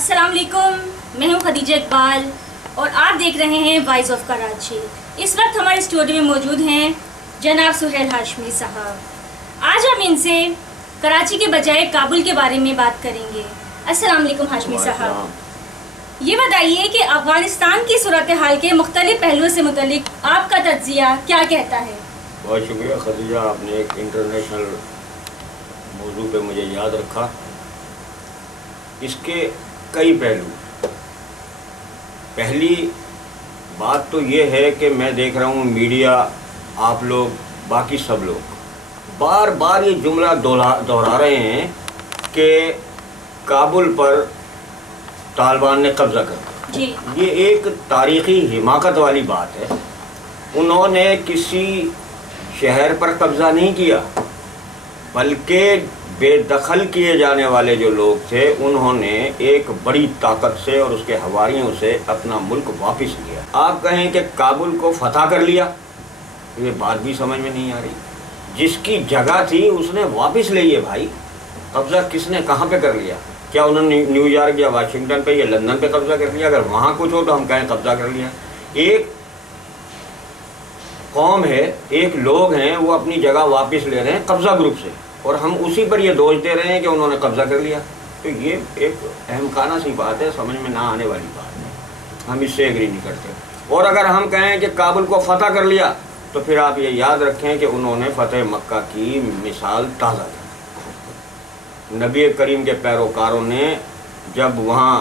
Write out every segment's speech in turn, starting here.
السلام علیکم، میں ہوں خدیجہ اقبال اور آپ دیکھ رہے ہیں وائس آف کراچی۔ اس وقت ہمارے اسٹوڈیو میں موجود ہیں جناب سہیل ہاشمی صاحب۔ آج ہم ان سے کراچی کے بجائے کابل کے بارے میں بات کریں گے۔ السلام علیکم ہاشمی صاحب، یہ بتائیے کہ افغانستان کی صورتحال کے مختلف پہلوؤں سے متعلق آپ کا تجزیہ کیا کہتا ہے؟ بہت شکریہ خدیجہ، آپ نے ایک انٹرنیشنل موضوع پہ مجھے یاد رکھا۔ اس کے کئی پہلو۔ پہلی بات تو یہ ہے کہ میں دیکھ رہا ہوں میڈیا، آپ لوگ، باقی سب لوگ بار بار یہ جملہ دہرا رہے ہیں کہ کابل پر طالبان نے قبضہ کر لیا۔ جی، یہ ایک تاریخی حماقت والی بات ہے۔ انہوں نے کسی شہر پر قبضہ نہیں کیا، بلکہ بے دخل کیے جانے والے جو لوگ تھے انہوں نے ایک بڑی طاقت سے اور اس کے حواریوں سے اپنا ملک واپس لیا۔ آپ کہیں کہ کابل کو فتح کر لیا، یہ بات بھی سمجھ میں نہیں آ رہی۔ جس کی جگہ تھی اس نے واپس لے لیے بھائی۔ قبضہ کس نے کہاں پہ کر لیا؟ کیا انہوں نے نیو یارک یا واشنگٹن پہ یا لندن پہ قبضہ کر لیا؟ اگر وہاں کچھ ہو تو ہم کہیں قبضہ کر لیا۔ ایک قوم ہے، ایک لوگ ہیں، وہ اپنی جگہ واپس لے رہے ہیں قبضہ گروپ سے، اور ہم اسی پر یہ دوش دے رہے ہیں کہ انہوں نے قبضہ کر لیا۔ تو یہ ایک اہم خانہ سی بات ہے، سمجھ میں نہ آنے والی بات ہے، ہم اس سے ایگری نہیں کرتے۔ اور اگر ہم کہیں کہ کابل کو فتح کر لیا تو پھر آپ یہ یاد رکھیں کہ انہوں نے فتح مکہ کی مثال تازہ کی۔ نبی کریم کے پیروکاروں نے جب وہاں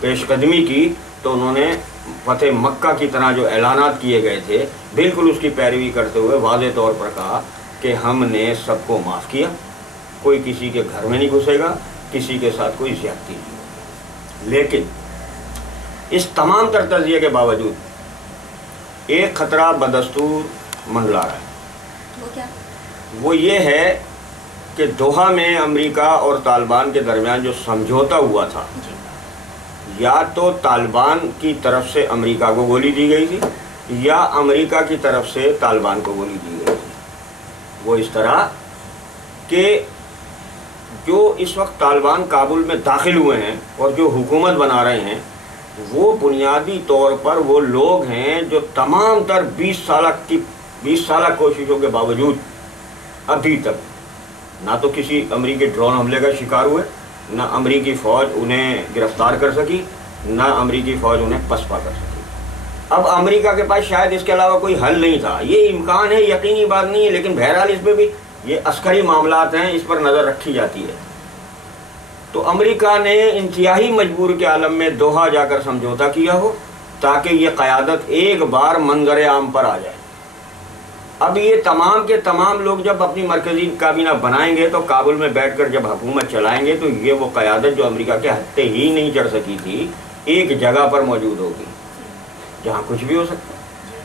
پیش قدمی کی تو انہوں نے فتح مکہ کی طرح جو اعلانات کیے گئے تھے بالکل اس کی پیروی کرتے ہوئے واضح طور پر کہا کہ ہم نے سب کو معاف کیا، کوئی کسی کے گھر میں نہیں گھسے گا، کسی کے ساتھ کوئی زیادتی نہیں ہوگی۔ لیکن اس تمام تر تجزیے کے باوجود ایک خطرہ بدستور منڈلا رہا ہے۔ وہ کیا؟ وہ یہ ہے کہ دوحہ میں امریکہ اور طالبان کے درمیان جو سمجھوتا ہوا تھا، یا تو طالبان کی طرف سے امریکہ کو گولی دی گئی تھی یا امریکہ کی طرف سے طالبان کو گولی دی گئی تھی۔ وہ اس طرح کہ جو اس وقت طالبان کابل میں داخل ہوئے ہیں اور جو حکومت بنا رہے ہیں، وہ بنیادی طور پر وہ لوگ ہیں جو تمام تر 20 سالہ کوششوں کے باوجود ابھی تک نہ تو کسی امریکی ڈرون حملے کا شکار ہوئے، نہ امریکی فوج انہیں گرفتار کر سکی، نہ امریکی فوج انہیں پسپا کر سکی۔ اب امریکہ کے پاس شاید اس کے علاوہ کوئی حل نہیں تھا، یہ امکان ہے، یقینی بات نہیں ہے، لیکن بہرحال اس پہ بھی یہ عسکری معاملات ہیں، اس پر نظر رکھی جاتی ہے۔ تو امریکہ نے انتہائی مجبور کے عالم میں دوحہ جا کر سمجھوتا کیا ہو تاکہ یہ قیادت ایک بار منظر عام پر آ جائے۔ اب یہ تمام کے تمام لوگ جب اپنی مرکزی کابینہ بنائیں گے تو کابل میں بیٹھ کر جب حکومت چلائیں گے تو یہ وہ قیادت جو امریکہ کے ہتھے ہی نہیں چڑھ سکی تھی ایک جگہ پر موجود ہوگی جہاں کچھ بھی ہو سکتا ہے۔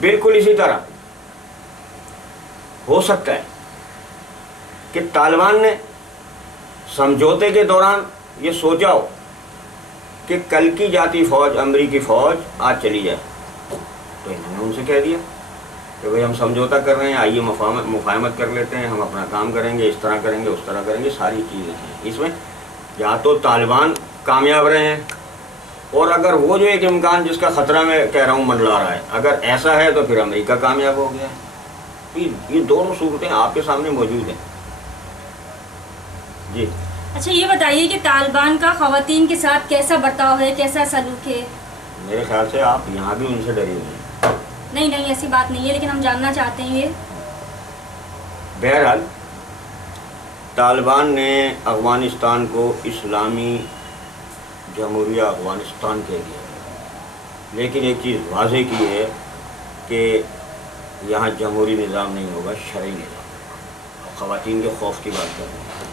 بالکل اسی طرح ہو سکتا ہے کہ طالبان نے سمجھوتے کے دوران یہ سوچا ہو کہ کل کی جاتی فوج، امریکی فوج آج چلی جائے، تو انہوں نے ان سے کہہ دیا کہ بھئی ہم سمجھوتا کر رہے ہیں، آئیے مفاہمت کر لیتے ہیں، ہم اپنا کام کریں گے، اس طرح کریں گے، اس طرح کریں گے۔ ساری چیزیں ہیں اس میں، یا تو طالبان کامیاب رہے ہیں، اور اگر وہ جو ایک امکان جس کا خطرہ میں کہہ رہا ہوں منڈلا رہا ہے، اگر ایسا ہے تو پھر امریکہ کامیاب ہو گیا ہے۔ یہ دونوں صورتیں آپ کے سامنے موجود ہیں۔ جی اچھا، یہ بتائیے کہ طالبان کا خواتین کے ساتھ کیسا برتاؤ ہے، کیسا سلوک ہے؟ میرے خیال سے آپ یہاں بھی ان سے ڈری ہوئی ہیں۔ نہیں، ایسی بات نہیں ہے، لیکن ہم جاننا چاہتے ہیں یہ۔ بہرحال طالبان نے افغانستان کو اسلامی جمہوریہ افغانستان کہہ دیا، لیکن ایک چیز واضح کی ہے کہ یہاں جمہوری نظام نہیں ہوگا، شرعی نظام۔ خواتین کے خوف کی بات کر رہے ہیں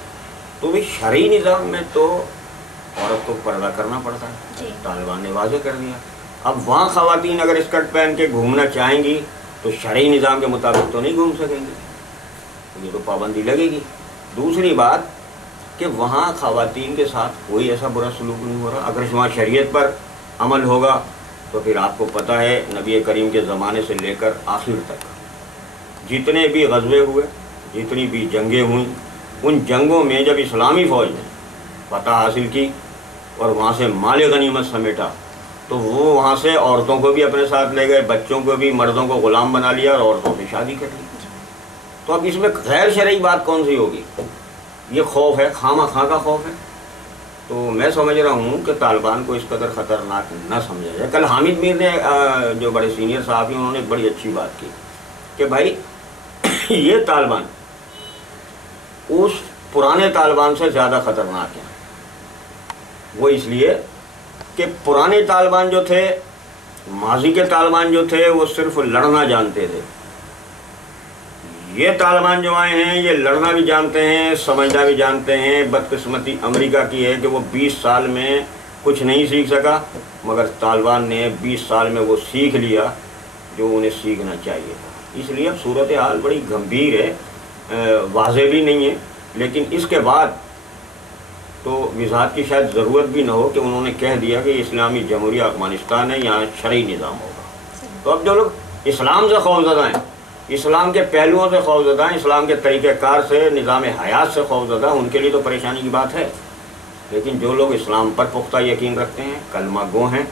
تو بھی شرعی نظام میں تو عورت کو پردہ کرنا پڑتا ہے، طالبان نے واضح کر دیا۔ اب وہاں خواتین اگر اسکرٹ پہن کے گھومنا چاہیں گی تو شرعی نظام کے مطابق تو نہیں گھوم سکیں گی، یہ تو پابندی لگے گی۔ دوسری بات کہ وہاں خواتین کے ساتھ کوئی ایسا برا سلوک نہیں ہو رہا۔ اگر وہاں شریعت پر عمل ہوگا تو پھر آپ کو پتہ ہے نبی کریم کے زمانے سے لے کر آخر تک جتنے بھی غزوے ہوئے، جتنی بھی جنگیں ہوئیں، ان جنگوں میں جب اسلامی فوج نے فتح حاصل کی اور وہاں سے مال غنیمت سمیٹا تو وہ وہاں سے عورتوں کو بھی اپنے ساتھ لے گئے, بچوں کو بھی, مردوں کو غلام بنا لیا اور عورتوں سے شادی کر لی. تو اب اس میں غیر شرعی بات کون سی ہوگی؟ یہ خوف ہے, خواہ مخواہ کا خوف ہے. تو میں سمجھ رہا ہوں کہ طالبان کو اس قدر خطرناک نہ سمجھا جائے. کل حامد میر نے جو بڑے سینئر صحافی انہوں نے ایک بڑی اچھی بات کی کہ بھائی یہ طالبان اس پرانے طالبان سے زیادہ خطرناک ہیں. وہ اس لیے کہ پرانے طالبان جو تھے, ماضی کے طالبان جو تھے, وہ صرف لڑنا جانتے تھے. یہ طالبان جو آئے ہیں یہ لڑنا بھی جانتے ہیں, سمجھنا بھی جانتے ہیں. بدقسمتی امریکہ کی ہے کہ وہ 20 سال میں کچھ نہیں سیکھ سکا, مگر طالبان نے 20 سال میں وہ سیکھ لیا جو انہیں سیکھنا چاہیے تھا. اس لیے اب صورتحال بڑی گمبھیر ہے, واضح بھی نہیں ہے, لیکن اس کے بعد تو وضاحت کی شاید ضرورت بھی نہ ہو کہ انہوں نے کہہ دیا کہ اسلامی جمہوریہ افغانستان ہے, یہاں شرعی نظام ہوگا. تو اب جو لوگ اسلام سے خوفزدہ ہیں, اسلام کے پہلوؤں سے خوفزدہ ہیں, اسلام کے طریقہ کار سے, نظام حیات سے خوفزدہ ہیں, ان کے لیے تو پریشانی کی بات ہے. لیکن جو لوگ اسلام پر پختہ یقین رکھتے ہیں, کلمہ گو ہیں,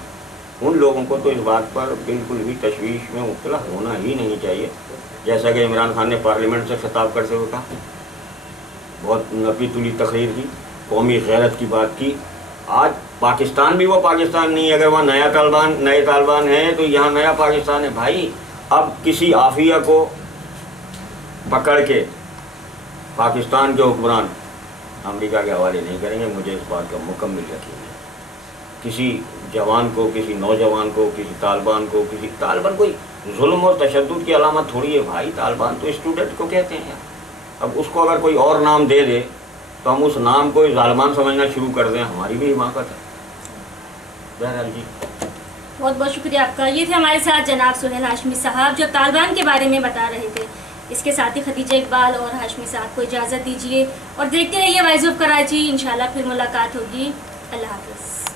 ان لوگوں کو تو اس بات پر بالکل بھی تشویش میں مبتلا ہونا ہی نہیں چاہیے. جیسا کہ عمران خان نے پارلیمنٹ سے خطاب کرتے ہوئے کہا, بہت نپی تلی تقریر کی, قومی غیرت کی بات کی. آج پاکستان بھی وہ پاکستان نہیں ہے. اگر وہاں نئے طالبان ہیں تو یہاں نیا پاکستان ہے. بھائی اب کسی عافیہ کو پکڑ کے پاکستان کے حکمران امریکہ کے حوالے نہیں کریں گے, مجھے اس بات کا مکمل یقین ہے. کسی جوان کو, کسی نوجوان کو, کسی طالبان کو, طالبان کوئی ظلم اور تشدد کی علامت تھوڑی ہے بھائی. طالبان تو اسٹوڈنٹ کو کہتے ہیں. اب اس کو اگر کوئی اور نام دے دے تو ہم اس نام کو ظالمان سمجھنا شروع کر دیں, ہماری بھی حماقت ہے. بہرحال جی, بہت بہت شکریہ آپ کا. یہ تھے ہمارے ساتھ جناب سہیل ہاشمی صاحب جو طالبان کے بارے میں بتا رہے تھے. اس کے ساتھ ہی خدیجہ اقبال اور ہاشمی صاحب کو اجازت دیجیے اور دیکھتے رہیے وائس آف کراچی. انشاءاللہ پھر ملاقات ہوگی. اللہ حافظ.